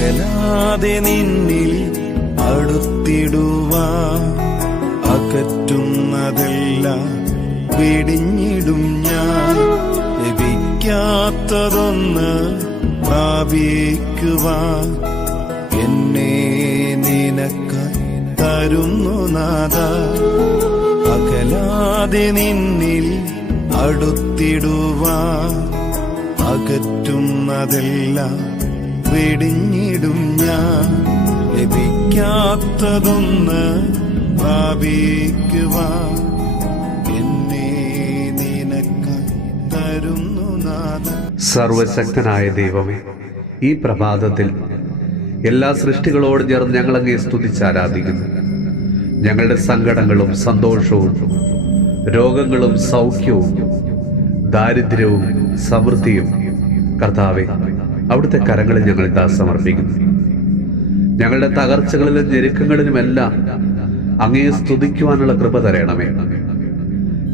അകലാതെ നിന്നിൽ അടുത്തിടുവാൻ അകറ്റുന്നതെല്ലാം വെടിഞ്ഞിടും ഞാൻ. ലഭിക്കാത്തതൊന്ന് പ്രാപിക്കുവാൻ എന്നെ നിനക്കായി തരുന്നു നാഥ. അകലാതെ നിന്നിൽ അടുത്തിടുവാൻ അകറ്റുന്നതെല്ലാം വെടിഞ്ഞിടും ഞാൻ. ലഭിക്കാത്തതൊന്ന് പ്രാപിക്കുവാൻ എന്നെ നിനക്കായി തരുന്നു നാഥ. സർവശക്തനായ ദൈവമേ, ഈ പ്രഭാതത്തിൽ എല്ലാ സൃഷ്ടികളോടും ചേർന്ന് ഞങ്ങളങ്ങേ സ്തുതിച്ചാരാധിക്കുന്നു. ഞങ്ങളുടെ സങ്കടങ്ങളും സന്തോഷവും, രോഗങ്ങളും സൗഖ്യവും, ദാരിദ്ര്യവും സമൃദ്ധിയും കർത്താവേ അവിടുത്തെ കരങ്ങളിൽ ഞങ്ങൾ ഇതാ സമർപ്പിക്കുന്നു. ഞങ്ങളുടെ തകർച്ചകളിലും ഞെരുക്കങ്ങളിലുമെല്ലാം അങ്ങേ സ്തുതിക്കുവാനുള്ള കൃപ തരണമേ.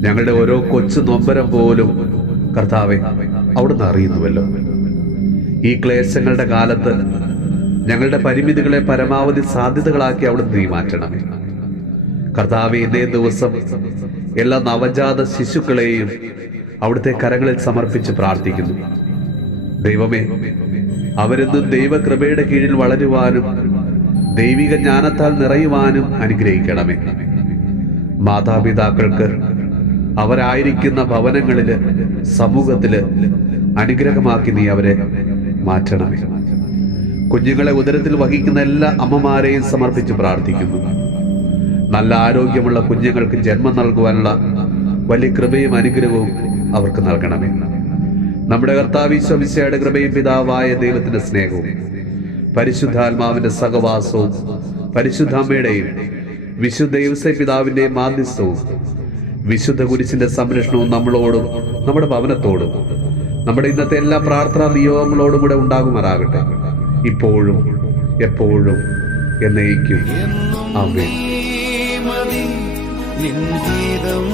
ഞങ്ങളുടെ ഓരോ കൊച്ചു നൊമ്പരം പോലും കർത്താവേ അവിടുന്ന് അറിയുന്നുവല്ലോ. ഈ ക്ലേശങ്ങളുടെ കാലത്ത് ഞങ്ങളുടെ പരിമിതികളെ പരമാവധി സാധ്യതകളാക്കി അവിടുന്ന് നീ മാറ്റണമേ. കർത്താവേ, ഇതേ ദിവസം എല്ലാ നവജാത ശിശുക്കളെയും അവിടുത്തെ കരങ്ങളിൽ സമർപ്പിച്ച് പ്രാർത്ഥിക്കുന്നു. ദൈവമേ, അവരെന്നും ദൈവകൃപയുടെ കീഴിൽ വളരുവാനും ദൈവിക ജ്ഞാനത്താൽ നിറയുവാനും അനുഗ്രഹിക്കണമേ. മാതാപിതാക്കൾക്ക് അവരായിരിക്കുന്ന ഭവനങ്ങളില്, സമൂഹത്തില് അനുഗ്രഹമാക്കി നീ അവരെ മാറ്റണമേ. കുഞ്ഞുങ്ങളെ ഉദരത്തിൽ വഹിക്കുന്ന എല്ലാ അമ്മമാരെയും സമർപ്പിച്ച് പ്രാർത്ഥിക്കുന്നു. നല്ല ആരോഗ്യമുള്ള കുഞ്ഞുങ്ങൾക്ക് ജന്മം നൽകുവാനുള്ള വലിയ കൃപയും അനുഗ്രഹവും അവർക്ക് നൽകണമേ. നമ്മുടെ കർത്താവ് ഈശോ മിശിഹായുടെ കൃപയും പിതാവായ ദൈവത്തിന്റെ സ്നേഹവും പരിശുദ്ധാത്മാവിന്റെ സഹവാസവും പരിശുദ്ധ അമ്മയുടെയും വിശുദ്ധ യോസേപ്പ് പിതാവിന്റെയും മാധ്യസ്ഥവും വിശുദ്ധ കുരിശിന്റെ സംരക്ഷണവും നമ്മളോടും നമ്മുടെ ഭവനത്തോടും നമ്മുടെ ഇന്നത്തെ എല്ലാ പ്രാർത്ഥനാ നിയോഗങ്ങളോടും കൂടെ ഉണ്ടാകുമാറാകട്ടെ, ഇപ്പോഴും എപ്പോഴും എന്നേക്കും. ആമേൻ. നിൻ ഗീതം